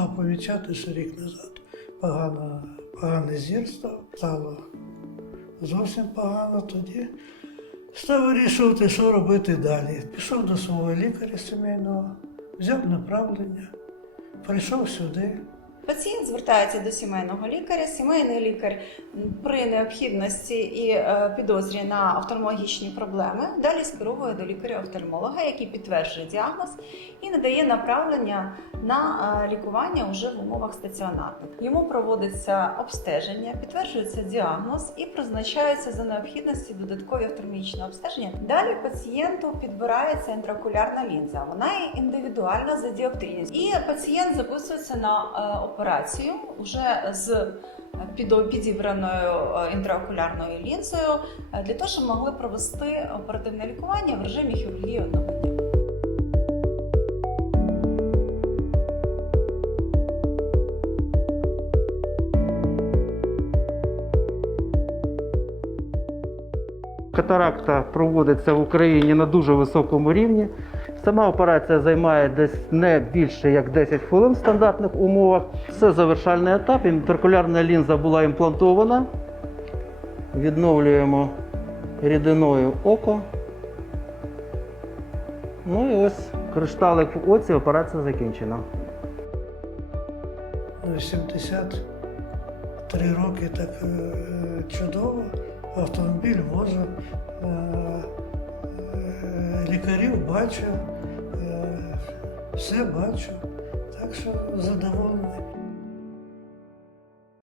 помічати, що рік назад погано, погане зірство, стало зовсім погано тоді. Став вирішувати, що робити далі. Пішов до свого лікаря сімейного, взяв направлення, прийшов сюди. Пацієнт звертається до сімейного лікаря. Сімейний лікар при необхідності і е, підозрі на офтальмологічні проблеми далі скеровує до лікаря-офтальмолога, який підтверджує діагноз і надає направлення на е, лікування уже в умовах стаціонарних. Йому проводиться обстеження, підтверджується діагноз і призначаються за необхідності додаткові офтальмологічні обстеження. Далі пацієнту підбирається інтракулярна лінза. Вона є індивідуальна за діоптрією. І пацієнт записується на е, операцію вже з підібраною е, інтраокулярною лінзою е, для того, щоб могли провести оперативне лікування в режимі хірургії одного. Катаракта проводиться в Україні на дуже високому рівні. Сама операція займає десь не більше як 10 хвилин в стандартних умовах. Це завершальний етап. Інтеркулярна лінза була імплантована. Відновлюємо рідиною око. Ну і ось кришталик в оці, операція закінчена. Ну, 73 роки так е, чудово. Автомобіль возу, е, лікарів бачу, е, все бачу. Так що задоволений.